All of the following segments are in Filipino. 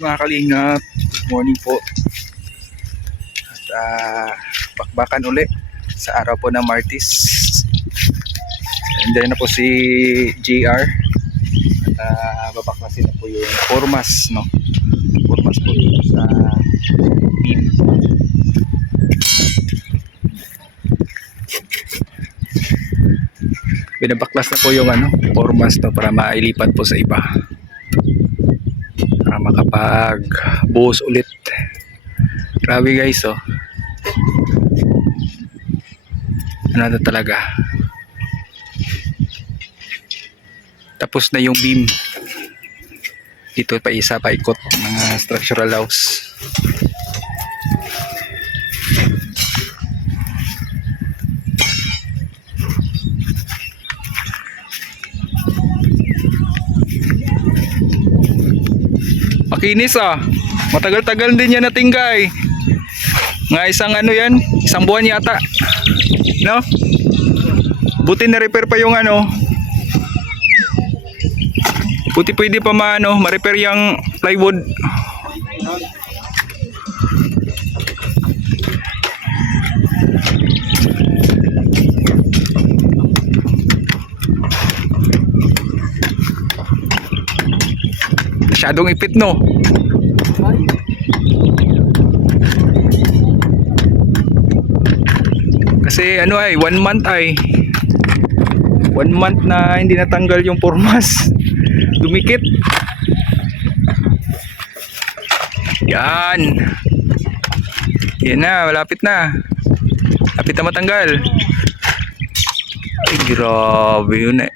Mga kalingap, good morning po. At bakbakan uli sa araw po ng Martis. Andiyan na po si JR. At babaklasin na po yung formas, no? Formas po dito sa beam. Binabaklas na po yung formas, no, para mailipat po sa iba. Para makapag buhos ulit. Grabe guys, oh. Ano na talaga. Tapos na yung beam. Dito pa isa pa ikot mga structural house. Makinis ah. Matagal-tagal din yan natinggay. Nga isang yan, isang buwan yata. No? Buti na repair pa yung Buti pwede pa ma-repair yung plywood. Masyadong ipit, no? Kasi 1 month 1 month na hindi natanggal yung formas. Dumikit. Yan. Yan na, malapit na. Lapit na matanggal. Ay, grabe yun eh.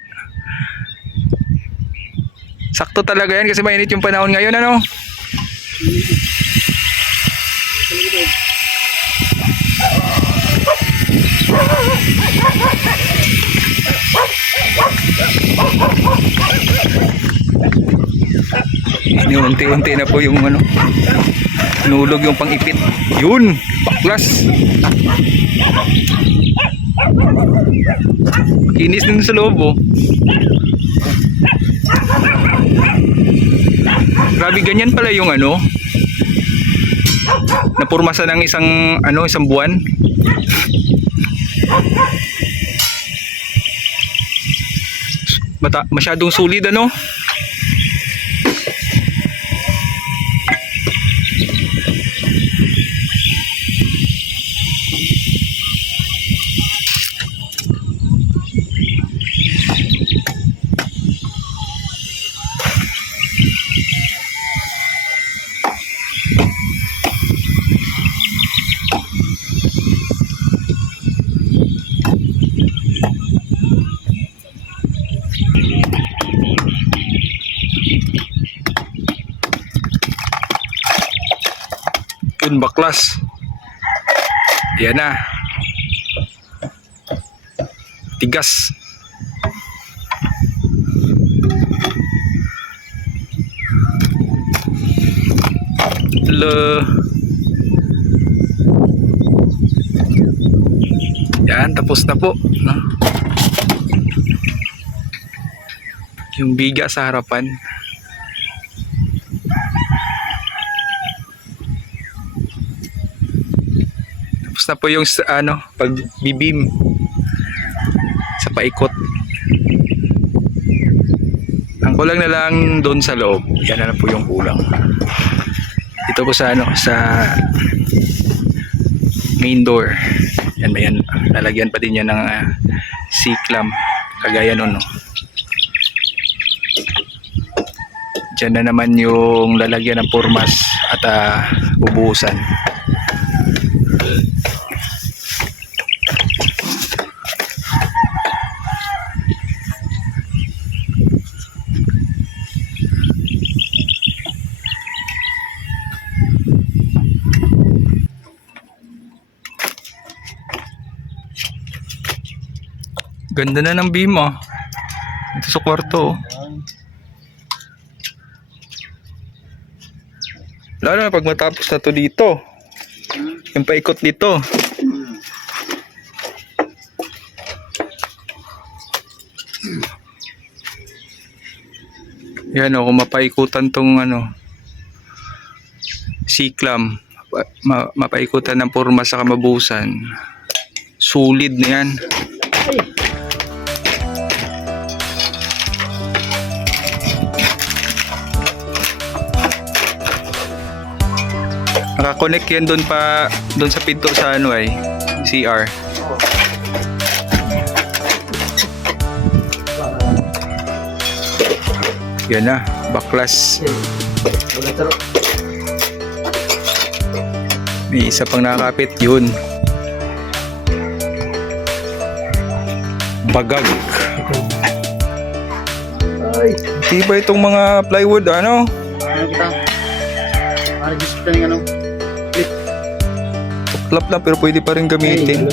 Sakto talaga yan kasi mainit yung panahon ngayon, ano? Unti-unti na po yung nulog yung pang-ipit. Yun, baklas. Kinis din sa loob, oh. Grabe, ganyan pala yung napurmasa ng isang buwan. Masyadong solid, Yun, baklas. Yan na. Tigas. Yan, tapos na po, no? Yung biga sa harapan. Tapos na po yung pag-bibim sa paikot. Ang kulang na lang doon sa loob. Yan na po yung kulang. Dito po sa sa main door. Yan, lalagyan pa din yan ng C-clamp kagaya nun, no? Diyan na naman yung lalagyan ng formas at bubuhusan. Ganda na ng beam, oh. Ito sa kwarto, oh. Lalo na pag matapos na to dito. Yung paikot dito. Yan, oh, kung mapaikutan tong siklam, mapaikutan ng porma sa kamabusan. Solid na yan. Nakakonect yan doon sa pinto sa ano ay CR. Yan na, baklas. May isa pang nakakapit, yun. Bagag. Di ba itong mga plywood, ano? Ano kita? Para just ka ng ano? Tuklap lang pero pwede pa rin gamitin.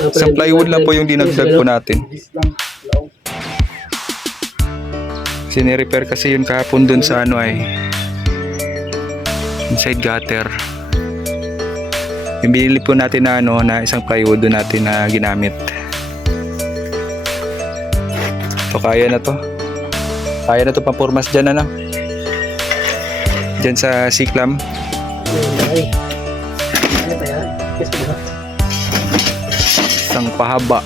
Isang plywood lang po yung dinagdag po natin. Kasi ni-repair kasi yun kahapon dun sa ano ay inside gutter. Yung binili po natin na ano na isang plywood doon natin na ginamit. So kaya na to. Kaya na to pampormas dyan ano. Dyan sa siklam. Ay. Ano ba yan? Gusto mo ba? Isang pahaba.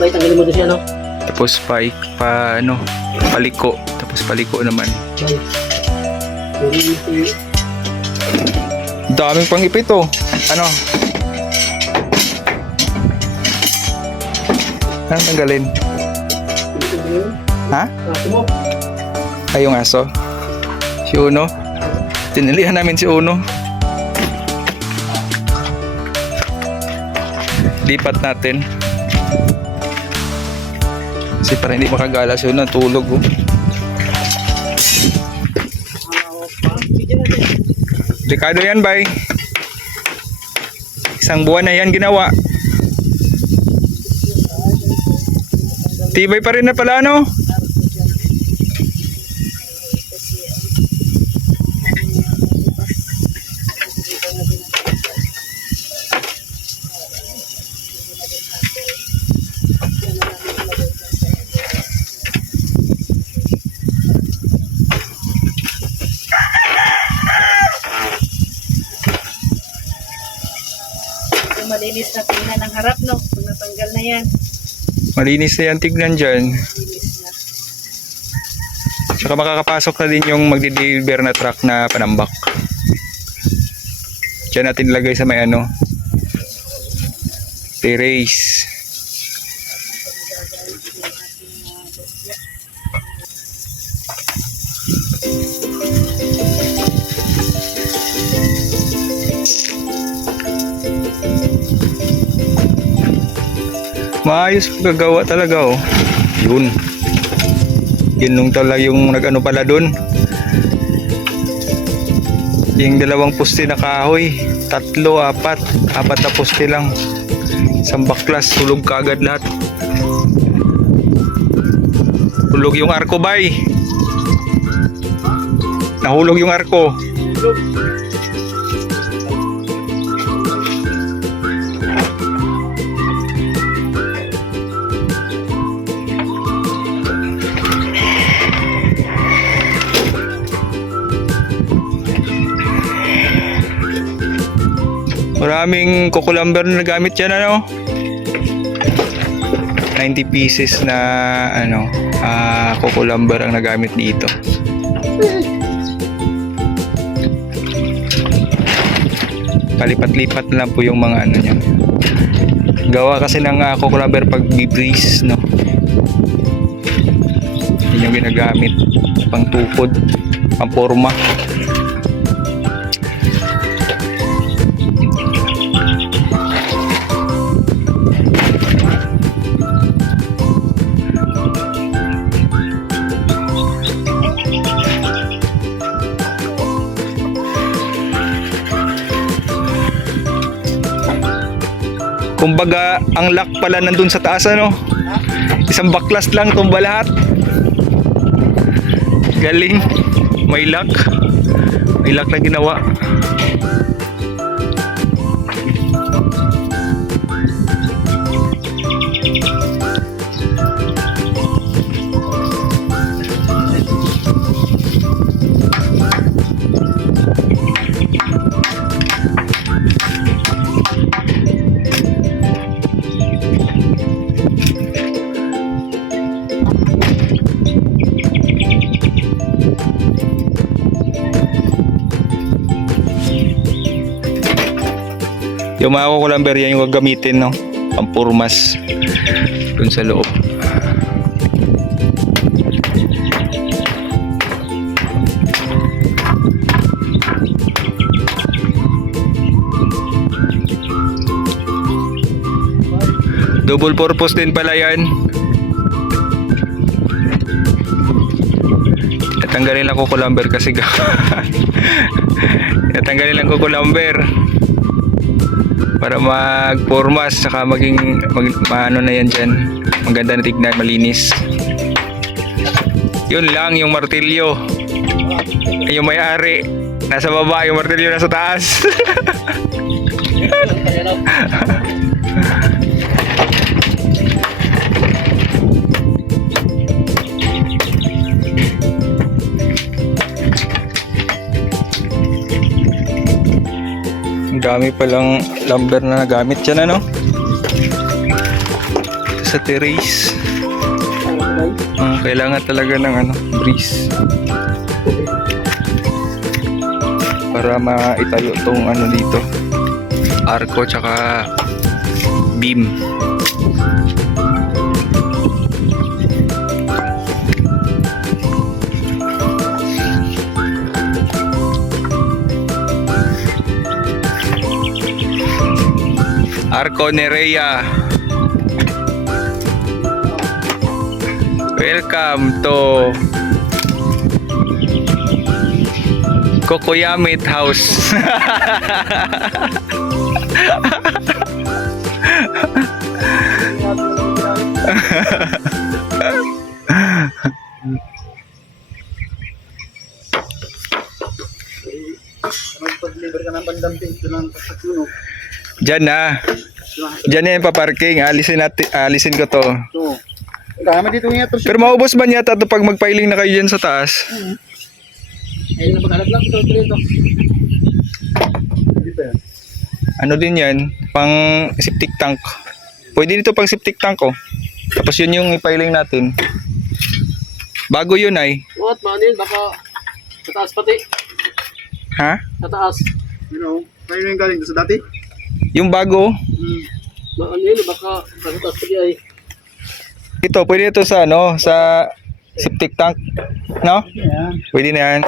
Ay, tanggalin mo doon siya, no? Tapos paliko. Tapos paliko naman. Ay. Daming pang ipit oh. Ano? Anong tanggalin? Ha? Ay, yung aso. Si Uno. Tinilihan namin si Uno. Lipat natin. Kasi para hindi makagala si Uno, tulog oh. Dekado yan, bay. Isang buwan na yan ginawa. Tibay pa rin na pala, no? Malinis na tingnan ang harap, no? Pag natanggal na yan. Malinis na yan, tignan dyan. Malinis na. Tsaka makakapasok na din yung magdi-deliver na truck na panambak. Diyan natin lagay sa may ano, terrace. Maayos gagawa talaga oh. Yun. Yun nung talaga yung nag-ano pala dun. Yung dalawang poste na kahoy. 3, 4. 4 na poste lang. Isang baklas. Tulog kaagad lahat. Hulog yung arko bay. Nahulog yung arko. Maraming kukulamber na nagamit yan ano. 90 pieces na ano, kukulamber ang nagamit dito. Palipat-lipat na lang po yung mga ano niya. Gawa kasi ng kukulamber pag bi-breeze no. Yun yung ginagamit pang tukod, pang porma. Kumbaga, ang lock pala nandun sa taas ano. Isang baklas lang tumba lahat. Galing. May lock. May lock na ginawa. Yung mga kukulamber yan yung gagamitin, no? Pampurmas dun sa loob. Double purpose din pala yan. Natanggalin lang kukulamber kasi natanggalin lang kukulamber para magpormas saka maano na yan dyan. Maganda na tignan, malinis. Yun lang yung martilyo. Yung may-ari nasa baba, yung martilyo nasa taas. Ang dami palang lumber na nagamit dyan, ano? Sa terrace. Kailangan talaga ng breeze. Para maitayo tong dito. Arko tsaka beam. Arco Nerea. Welcome to Kokoyamit House. Pag-deliver ka ng pandamping, ito lang pagkatunog. Diyan na. Diyan na yung paparking. Alisin ko to. So, kami dito nga ito. Pero maubos ba niya to pag magpailing na kayo dyan sa taas? Ayun na pagkalat lang ito dito. Dito yan. Ano din yan? Pang septic tank. Pwede dito pang septic tank, oh. Tapos yun yung ipailing natin. Bago yun ay. What? Manin, baka sa taas pati. Ha? Sa taas. You know, kayo yung galing sa dati? Yung bago. Ano yun, baka sa taas pati ay. Ito, pwede ito sa sa septic tank. No? Yan. Pwede na yan.